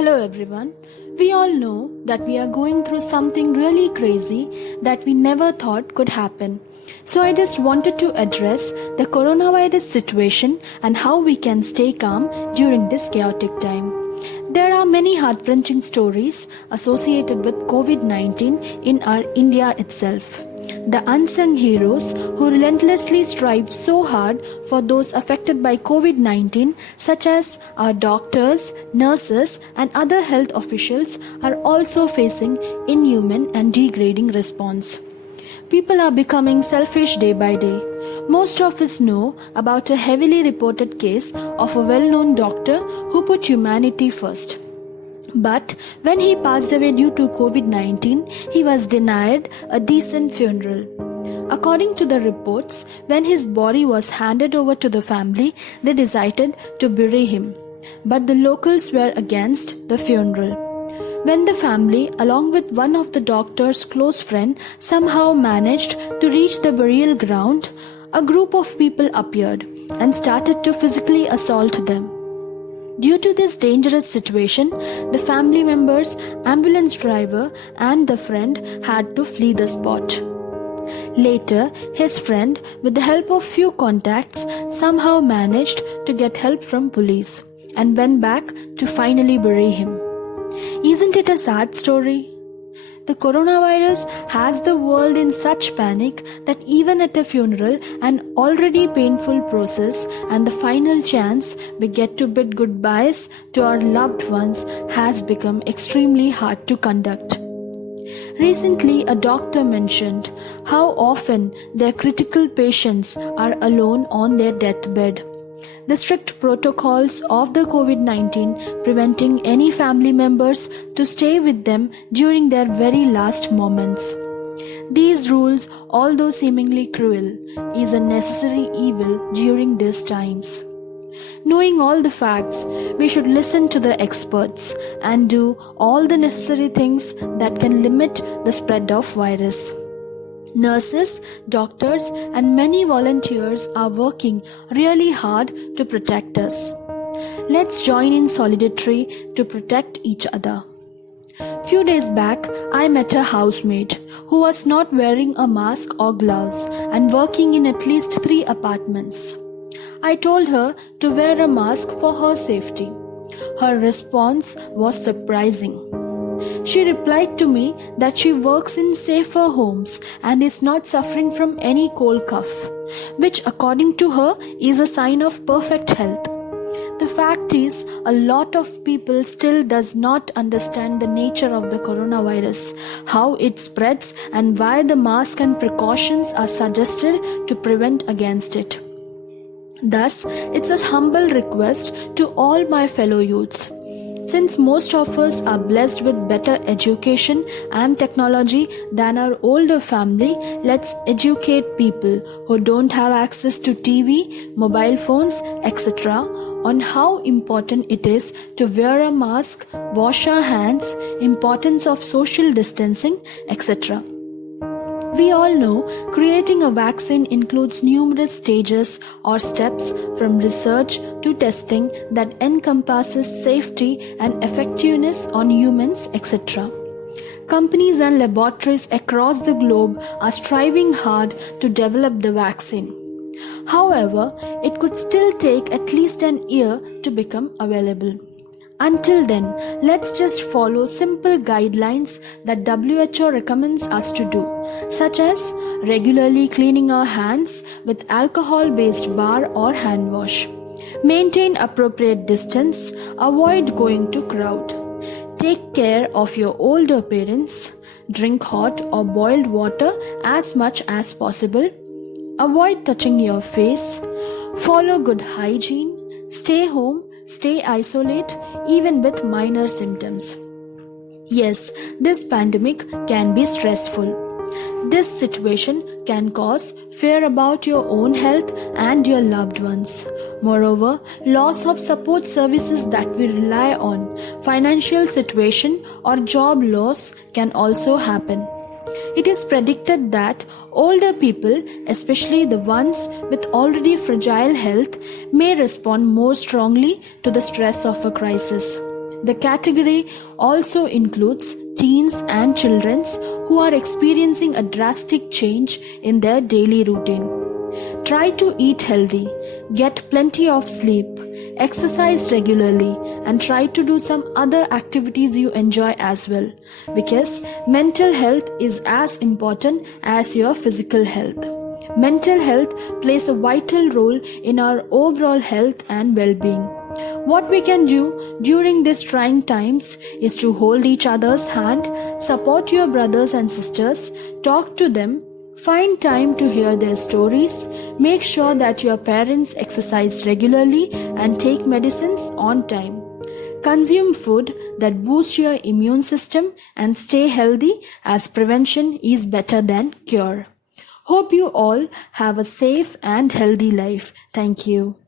Hello everyone. We all know that we are going through something really crazy that we never thought could happen. So I just wanted to address the coronavirus situation and how we can stay calm during this chaotic time. There are many heart-wrenching stories associated with COVID-19 in our India itself. The unsung heroes who relentlessly strive so hard for those affected by COVID-19, such as our doctors, nurses, and other health officials, are also facing inhuman and degrading response. People are becoming selfish day by day. Most of us know about a heavily reported case of a well-known doctor who put humanity first. But when he passed away due to COVID-19, he was denied a decent funeral. According to the reports, when his body was handed over to the family, they decided to bury him. But the locals were against the funeral. When the family, along with one of the doctor's close friend, somehow managed to reach the burial ground, a group of people appeared and started to physically assault them. Due to this dangerous situation, the family members, ambulance driver, and the friend had to flee the spot. Later, his friend, with the help of few contacts, somehow managed to get help from police and went back to finally bury him. Isn't it a sad story? The coronavirus has the world in such panic that even at a funeral, an already painful process and the final chance we get to bid goodbyes to our loved ones has become extremely hard to conduct. Recently, a doctor mentioned how often their critical patients are alone on their deathbed. The strict protocols of the COVID-19 preventing any family members to stay with them during their very last moments. These rules, although seemingly cruel, is a necessary evil during these times. Knowing all the facts, we should listen to the experts and do all the necessary things that can limit the spread of virus. Nurses, doctors, and many volunteers are working really hard to protect us. Let's join in solidarity to protect each other. Few days back, I met a housemate who was not wearing a mask or gloves and working in at least 3 apartments. I told her to wear a mask for her safety. Her response was surprising. She replied to me that she works in safer homes and is not suffering from any cold cough, which according to her is a sign of perfect health. The fact is, a lot of people still does not understand the nature of the coronavirus, how it spreads and why the mask and precautions are suggested to prevent against it. Thus, it's a humble request to all my fellow youths. Since most of us are blessed with better education and technology than our older family, let's educate people who don't have access to TV, mobile phones, etc. on how important it is to wear a mask, wash our hands, importance of social distancing, etc. We all know creating a vaccine includes numerous stages or steps from research to testing that encompasses safety and effectiveness on humans, etc. Companies and laboratories across the globe are striving hard to develop the vaccine. However, it could still take at least an year to become available. Until then, let's just follow simple guidelines that WHO recommends us to do, such as regularly cleaning our hands with alcohol-based bar or hand wash. Maintain appropriate distance, avoid going to crowd. Take care of your older parents, drink hot or boiled water as much as possible. Avoid touching your face, follow good hygiene, stay home, stay isolate even with minor symptoms. Yes, this pandemic can be stressful. This situation can cause fear about your own health and your loved ones. Moreover, loss of support services that we rely on, financial situation or job loss can also happen. It is predicted that older people, especially the ones with already fragile health, may respond more strongly to the stress of a crisis. The category also includes teens and children who are experiencing a drastic change in their daily routine. Try to eat healthy, get plenty of sleep, exercise regularly, and try to do some other activities you enjoy as well, because mental health is as important as your physical health. Mental health plays a vital role in our overall health and well-being. What we can do during these trying times is to hold each other's hand, support your brothers and sisters, talk to them, find time to hear their stories, make sure that your parents exercise regularly and take medicines on time. Consume food that boosts your immune system and stay healthy, as prevention is better than cure. Hope you all have a safe and healthy life. Thank you.